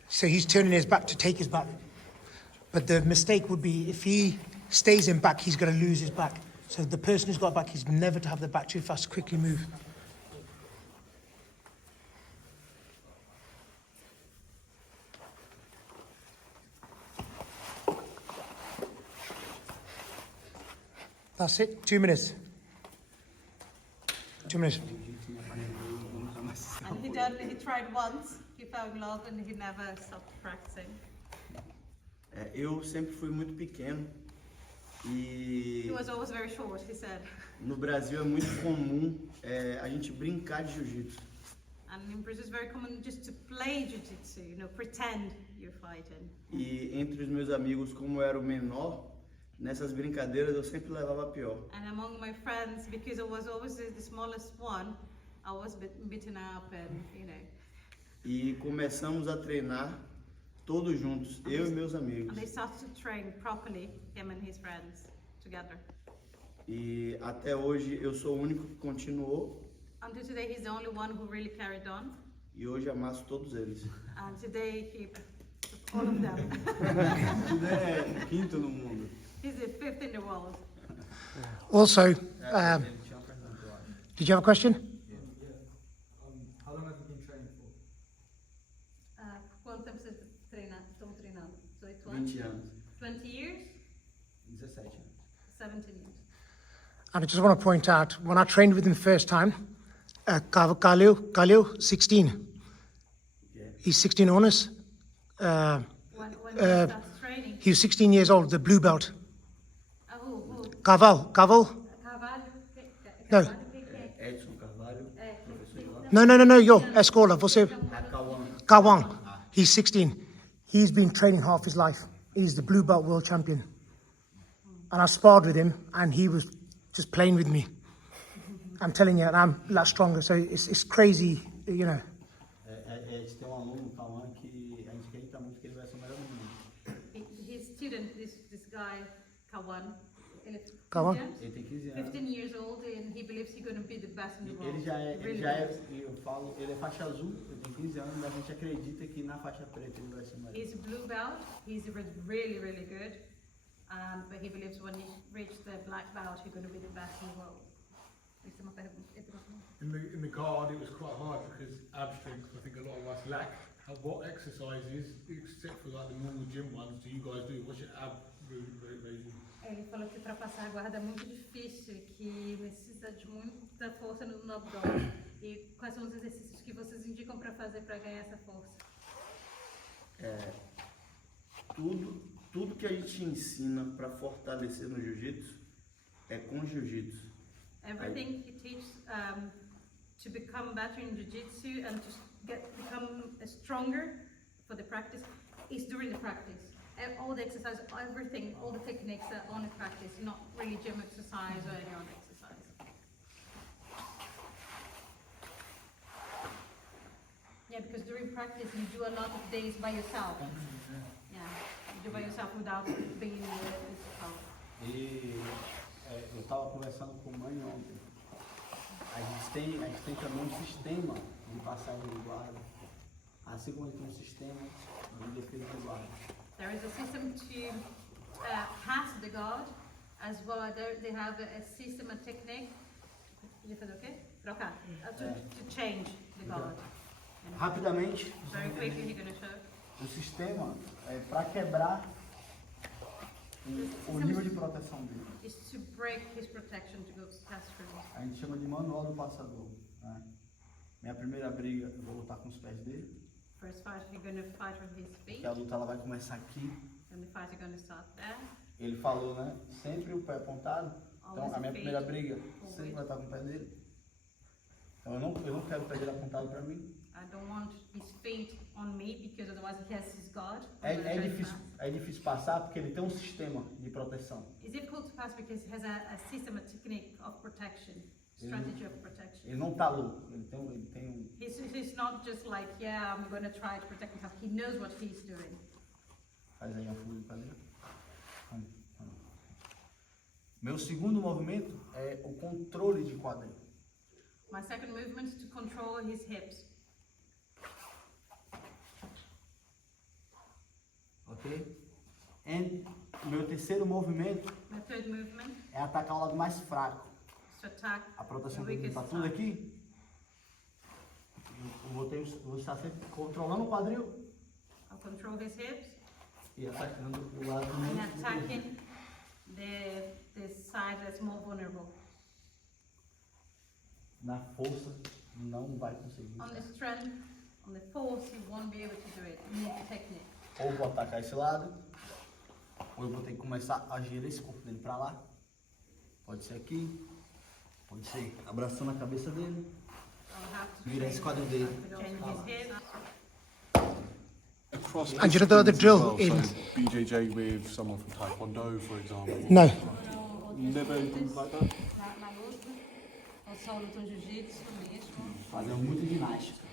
So he's turning his back to take his back. But the mistake would be if he stays in back, he's going to lose his back. So the person who's got back is never to have the back too fast, quickly move. That's it, 2 minutes. 2 minutes. And he tried once, he fell in love and he never stopped practicing. Eu sempre fui muito pequeno e He was always very short, he said. no Brasil é muito comum a gente brincar de jiu-jitsu. And in Brazil it's very common just to play jiu-jitsu, pretend you're fighting. E entre os meus amigos, como eu era o menor, nessas brincadeiras eu sempre levava a pior. And among my friends, because I was always the smallest one, I was beaten up and, E começamos a treinar todos juntos, eu e meus amigos. And they started to train properly, him and his friends, together. E até hoje eu sou o único que continuou Until today, he's the only one who really carried on. e hoje amasso todos eles. And today, he all of them. Tudo é quinto no mundo. He's the fifth in the world. Also, Ele tinha uma pergunta, eu acho. did you have a question? How long have you been training for? Quanto tempo vocês estão treinando? 18 anos? 20 anos. 20 years? 17 anos. 17 years. And I just want to point out, when I trained with him first time, Kalil, 16. Yeah. He's 16 honors. When he starts training, He was 16 years old, the blue belt. who? Caval. Carvalho? No. Edson Carvalho, professor de lá. No, yo, escola, você. Cauã. Kawan. He's 16. He's been training half his life. He's the blue belt world champion. And I sparred with him, and he was just playing with me. I'm telling you, I'm a lot stronger, so it's crazy, Tem um aluno, o Cauã, que a gente acredita muito que ele vai ser o melhor do mundo. His student, this guy, Kawan, Kawan? Ele tem 15 anos. 15 years old, and he believes he's going to be the best in the world. Ele é faixa azul, ele tem 15 anos, mas a gente acredita que na faixa preta ele vai ser o melhor. He's a blue belt, he's really, really good, but he believes when he reaches the black belt, he's going to be the best in the world. Isso é uma pergunta. In the guard, it was quite hard because ab strength, I think a lot of us lack. What exercises, except for like the normal gym ones, do you guys do? What's your ab regime? Ele falou que para passar a guarda é muito difícil, que necessita de muita força no abdômen. E quais são os exercícios que vocês indicam para fazer para ganhar essa força? Tudo que a gente ensina para fortalecer no jiu-jitsu é com jiu-jitsu. Everything he teaches to become better in jiu-jitsu and to become stronger for the practice is during the practice. And all the exercise, everything, all the techniques are on the practice, not really gym exercise or any other exercise. Yeah, because during practice you do a lot of days by yourself. Yeah, you do by yourself without being with help. Eu estava conversando com a mãe ontem. A gente tem também um sistema de passagem de guarda. Assim como tem um sistema de defesa de guarda. There is a system to pass the guard, as well they have a system, a technique. Podia fazer o quê? Trocar. To change the guard. Rapidamente, Very quickly you're going to show. o sistema é para quebrar o nível de proteção dele. Is to break his protection to go pass through. A gente chama de manual do passador. Né? Minha primeira briga, eu vou lutar com os pés dele. First fight you're going to fight with his feet. Que a luta ela vai começar aqui. And the fight you're going to start there. Ele falou, né? Sempre o pé apontado. Então a minha primeira briga sempre vai estar com o pé dele. Então eu não quero o pé dele apontado para mim. I don't want his feet on me because otherwise he has his guard. É difícil passar porque ele tem um sistema de proteção. It's difficult to pass because he has a system, a technique of protection, strategy of protection. Ele não tá louco, ele tem um... He's not just like, yeah, I'm going to try to protect myself. He knows what he's doing. Faz aí a fuga para dentro. Meu segundo movimento é o controle de quadril. My second movement is to control his hips. Ok? E meu terceiro movimento My third movement é atacar o lado mais fraco. is to attack A proteção the do weakest tá tudo side. aqui. Vou estar sempre controlando o quadril I'll control his hips e atacando o lado and muito attacking the side that's more vulnerable. na força, não vai conseguir. On the strength, on the force, you won't be able to do it. You need the technique. Ou vou atacar esse lado, ou eu vou ter que começar a girar esse corpo dele pra lá. Pode ser aqui, pode ser abraçando a cabeça dele, I'll have to virar esse quadril dele. change his hips. Across And you know the other disciplines as drill well, in- so BJJ with someone from Taekwondo, for example. No. Never anything like that? Na luta, ou só lutam jiu-jitsu mesmo. Fazer muito ginástica.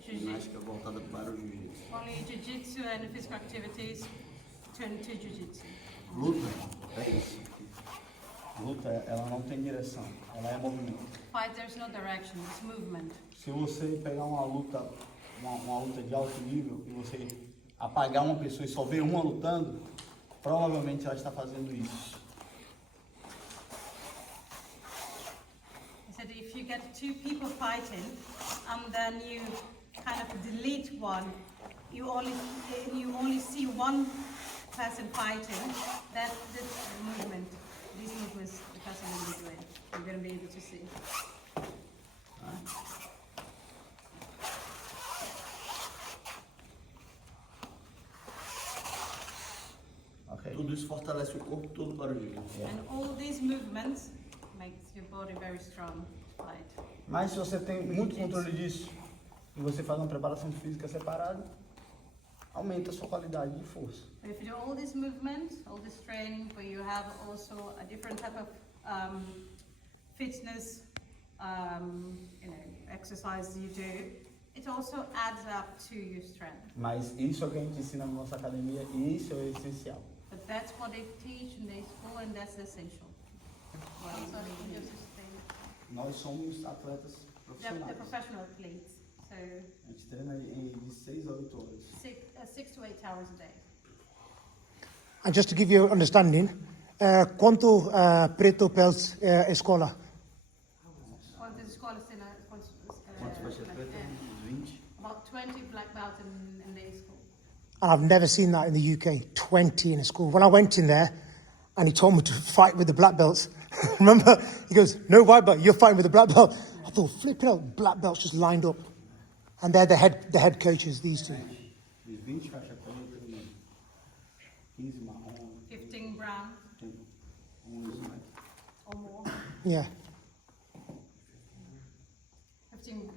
Jiu-jitsu. Ginástica voltada para o jiu-jitsu. Only jiu-jitsu and physical activities turn to jiu-jitsu. Luta é isso. Luta, ela não tem direção, ela é movimento. Fight, there's no direction, it's movement. Se você pegar uma luta de alto nível e você apagar uma pessoa e só ver uma lutando, provavelmente ela está fazendo isso. He said if you get two people fighting and then you kind of delete one, you only see one person fighting, that this movement, these movements the person will be doing. You're going to be able to see. Okay. Tudo isso fortalece o corpo todo para o jiu-jitsu. And all these movements makes your body very strong to fight. Mas se você tem muito controle disso e você faz uma preparação física separada, aumenta a sua qualidade de força. But if you do all these movements, all this training, but you have also a different type of fitness, exercise you do, it also adds up to your strength. Mas isso é o que a gente ensina na nossa academia e isso é essencial. But that's what they teach in their school, and that's essential. Nós somos atletas They're profissionais. professional athletes, so A gente treina de 6 a 8 horas. 6 to 8 hours a day. And just to give you understanding, quanto preto pels escola? Quantas escolas tem na Quantos faixas pretas? Uns 20. About 20 black belts in their school. And I've never seen that in the UK, 20 in a school. When I went in there and he told me to fight with the black belts, remember, he goes, no white belt, you're fighting with the black belt. I thought, flipping out, black belts just lined up. And they're the head coaches, these two. De 20 faixa preta, 15 marrom, 15 brown tem uns, né? or more. Yeah. 15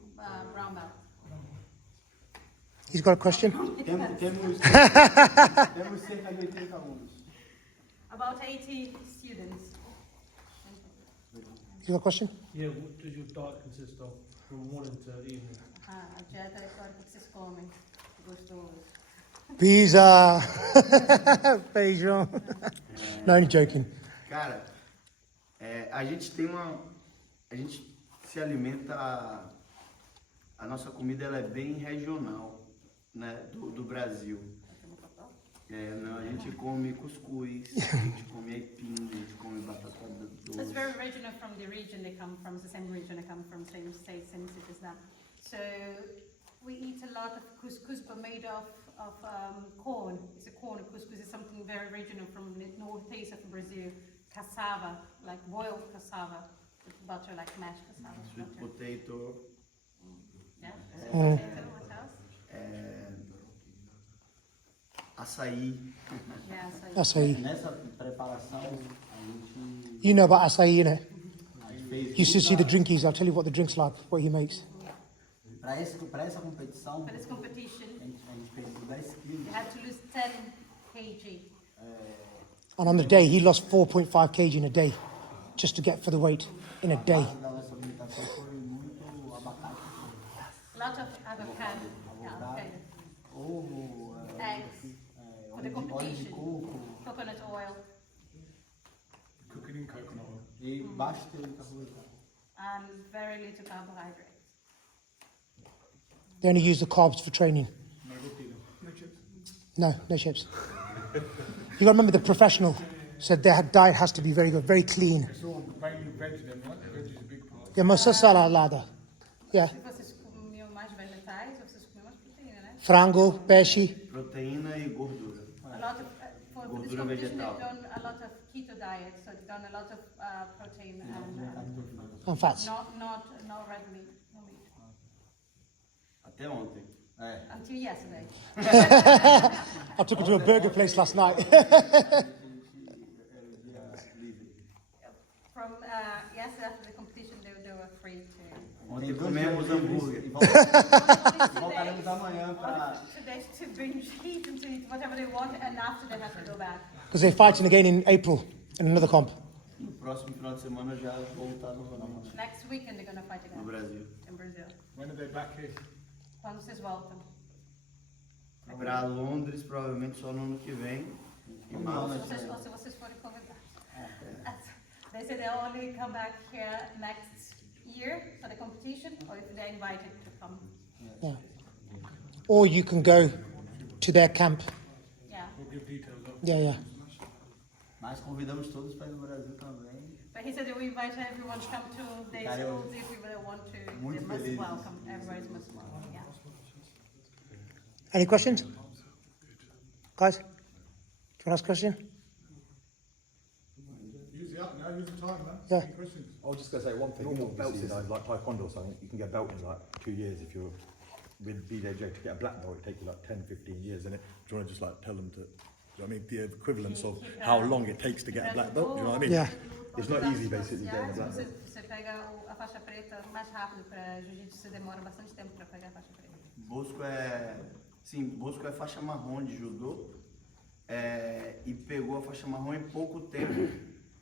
brown belt. He's got a question? Temos cerca de 80 alunos. About 80 students. You got a question? Yeah, what does your diet consist of from morning to evening? A dieta é claro que vocês comem. Gostoso. Pizza. Beijão. No, only joking. Cara, a gente tem a gente se alimenta, a nossa comida ela é bem regional, né, do Brasil. Não, a gente come cuscuz, a gente come aipim, a gente come batata It's doce. very regional from the region they come from, the same region they come from, same state, same city as them. So we eat a lot of couscous, but made of corn. It's a corn. Couscous is something very regional from the northeast of Brazil. Cassava, like boiled cassava with butter, like mashed cassava. Sweet Butter. potato, Yeah. Mm. Potato, what else? açaí. Yeah, so Açaí. Nessa preparação, a gente You know about açaí, innit? fez You should see the drinkies. I'll tell you what the drink's like, what he makes. para essa competição, for this competition, a gente perdeu 10 quilos. you have to lose 10 kg. And on the day, he lost 4.5 kg in a day, just to get for the weight in a day. Da nossa alimentação foi muito abacate, A lot of avocado. Yeah, okay. ovo, Eggs. For the óleo de competition. coco, Coconut oil. cooking in coconut oil. E baixo teor de carboidrato. and very little carbohydrates. They only use the carbs for training. No roti, no chips. No chips. You got to remember the professional said their diet has to be very good, very clean. It's all mainly veg then, right? Veg is a big part. Yeah, mas salada. Yeah. Se vocês comiam mais vegetais, vocês comiam mais proteína, né? Frango, peixe. Proteína e gordura. A lot of, for this Gordura competition, vegetal. they've done a lot of keto diet, so they've done a lot of protein and And fats. not red meat, no meat. Até ontem. Until yesterday. I took her to a burger place last night. From yesterday after the competition, they were free to. Ontem comemos hambúrguer. Voltaremos amanhã para. Today to binge eat and to eat whatever they want, and after they have to go back. Because they're fighting again in April in another comp. No próximo final de semana já voltar novamente Next weekend they're gonna fight no again Brasil. in Brazil. When are they back here? Quando vocês voltam? Para Londres, provavelmente só no ano que vem. Em março. Se vocês forem convidados. They say they'll only come back here next year for the competition, or if they're invited to come. Yeah. Or you can go to their camp. Yeah. We'll give details of. Yeah. Mas convidamos todos para ir no Brasil também. But he said that we invite everyone to come to their schools if they want to. Muito They must felizes. welcome. Everybody's most welcome. Yeah. Any questions? Guys? Do you want to ask a question? Use it up now, use the time, man. Yeah. Any questions? I was just going to say one thing. Obviously, like taekwondo or something, you can get a belt in like 2 years if you're with BJJ. To get a black belt, it takes you like 10, 15 years. And do you want to just like tell them to, do you know what I mean, the equivalence of how long it takes to get a black belt? Do you know what I mean? Yeah. It's not easy basically getting a black belt. Você pega a faixa preta mais rápido para jiu-jitsu, você demora bastante tempo para pegar a faixa preta. Bosco é faixa marrom de judô e pegou a faixa marrom em pouco tempo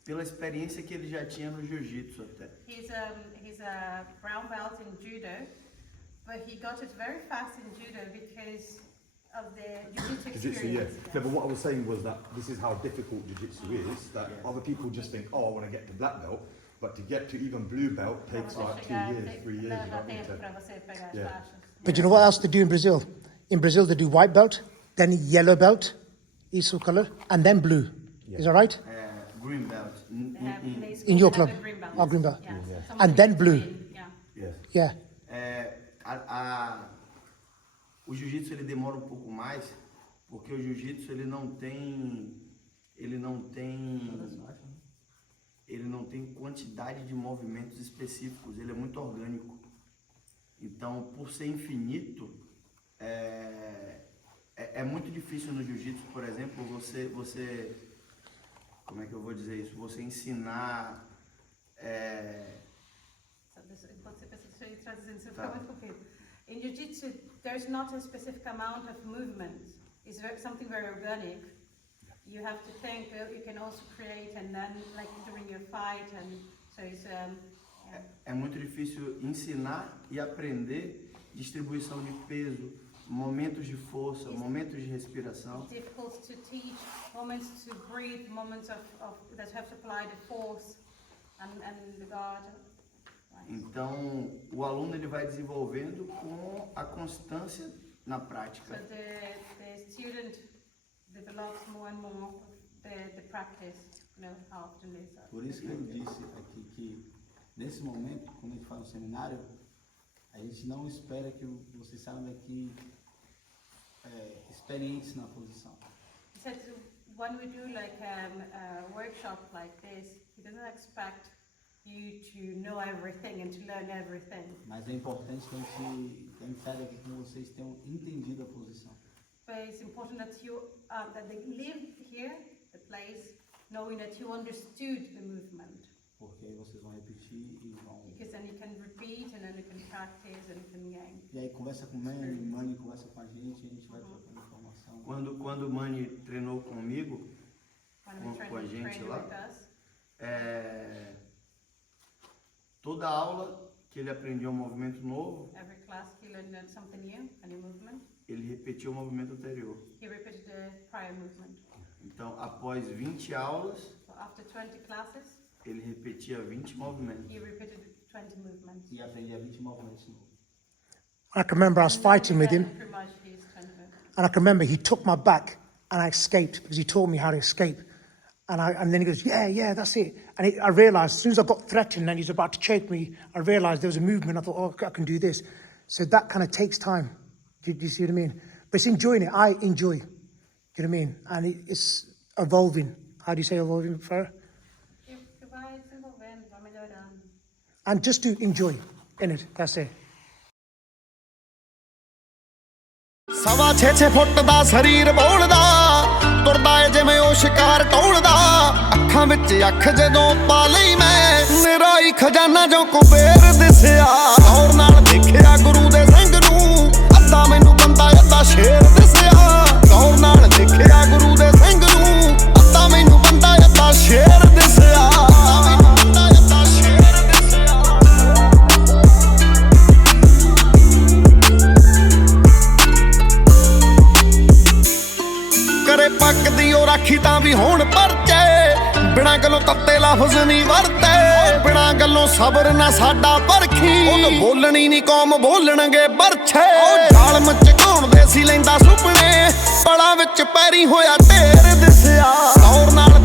pela experiência que ele já tinha no jiu-jitsu até. He's a brown belt in judo, but he got it very fast in judo because of the jiu-jitsu Jiu-jitsu, yeah. experience. No, but what I was saying was that this is how difficult jiu-jitsu is, that other people just think, oh, I want to get to black belt, but to get to even blue belt takes like 2 years, 3 years. You know Leva what I mean? tempo para você pegar as Yeah. faixas. But you know what else they do in Brazil? In Brazil, they do white belt, then yellow belt, isso color, and then blue. Is that right? Green belt. In your club? Green belt. Oh, green belt. Yeah. Yeah. Someone And then in blue. green, Yeah. Yeah. O jiu-jitsu ele demora um pouco mais, porque o jiu-jitsu ele não tem quantidade de movimentos específicos, ele é muito orgânico. Então, por ser infinito, é muito difícil no jiu-jitsu, por exemplo, você como é que eu vou dizer isso? Você ensinar Pode ser traduzindo, você fica muito confuso. In jiu-jitsu, there's not a specific amount of movement. It's something very organic. You have to think, you can also create, and then, like during your fight, and so it's, É muito difícil ensinar e aprender distribuição de peso, momentos de força, momentos de respiração. it's difficult to teach moments to breathe, moments of that have to apply the force and the guard. Então, o aluno ele vai desenvolvendo com a constância na prática. So the student develops more and more the practice, you know, how often they start. Por isso que eu disse aqui que, nesse momento, quando a gente faz um seminário, a gente não espera que vocês saiam daqui experientes na posição. He said when we do like a workshop like this, he doesn't expect you to know everything and to learn everything. Mas é importante que a gente saia daqui com vocês tenham entendido a posição. But it's important that that they live here, the place, knowing that you understood the movement. Porque aí vocês vão repetir e vão... Because then you can repeat and then you can practice and you can gain. E aí conversa com o Mani conversa com a gente vai trocando informação. Quando o Mani treinou comigo, When we com a gente train lá, with us, toda aula que ele aprendia um movimento novo, every class he learned something new, a new movement. ele repetia o movimento anterior. He repeated the prior movement. Então, após 20 aulas, So after 20 classes, ele repetia 20 movimentos. he repeated 20 movements. E aprendia 20 movimentos novos. I can remember I was And then fighting with again, him, pretty much he's 20 movements. and I can remember he took my back, and I escaped because he taught me how to escape. And then he goes, yeah, that's it. And I realised as soon as I got threatened and he's about to choke me, I realised there was a movement. I thought, oh, I can do this. So that kind of takes time. Do you see what I mean? But it's enjoying it. I enjoy. Do you know what I mean? And it's evolving. How do you say evolving, Farah? Que vai desenvolvendo, vai melhorando. And just to enjoy in it. That's it. ਸਵਾ 6 ਫੁੱਟ ਦਾ ਸਰੀਰ ਬੋਲਦਾ ਤੁਰਦਾ ਏ ਜਿਵੇਂ ਉਹ ਸ਼ਿਕਾਰ ਟੋਲਦਾ ਅੱਖਾਂ ਵਿੱਚ ਅੱਖ ਜਦੋਂ ਪਾ ਲਈ ਮੈਂ ਨਿਰਾਈ ਖਜ਼ਾਨਾ ਜੋ ਕੁਬੇਰ ਦਿਸਿਆ ਗੌਰ ਨਾਲ ਦੇਖਿਆ ਗੁਰੂ ਦੇ ਸਿੰਘ ਨੂੰ ਅੱਧਾ ਮੈਨੂੰ ਬੰਦਾ ਅੱਧਾ ਸ਼ੇਰ ਦਿਸਿਆ ਗੌਰ ਨਾਲ ਦੇਖਿਆ ਗੁਰੂ ਦੇ ਸਿੰਘ ਨੂੰ ਅੱਧਾ ਮੈਨੂੰ ਬੰਦਾ ਅੱਧਾ ਸ਼ੇਰ ਦਿਸਿਆ ਕਰੇ ਪੱਕਦੀ ਉਹ ਰਾਖੀ ਤਾਂ ਵੀ ਹੋਣ ਪਰਚੇ ਬਿਨਾਂ ਗੱਲੋਂ ਤੱਤੇ ਲਫ਼ਜ਼ ਨਹੀਂ ਵਰਤੇ ਬਿਨਾਂ ਗੱਲੋਂ ਸਬਰ ਨਾ ਸਾਡਾ ਪਰਖੀ ਉਹ ਬੋਲਣੀ ਨਹੀਂ ਕੌਮ ਬੋਲਣਗੇ ਬਰਛੇ ਉਹ ਜ਼ਾਲਮ ਝਕਾਉਣ ਦੇ ਸੀ ਲੈਂਦਾ ਸੁਪਨੇ ਪਲਾਂ ਵਿੱਚ ਪੈਰੀ ਹੋਇਆ ਢੇਰ ਦਿਸਿਆ ਦੌਰ ਨਾਲ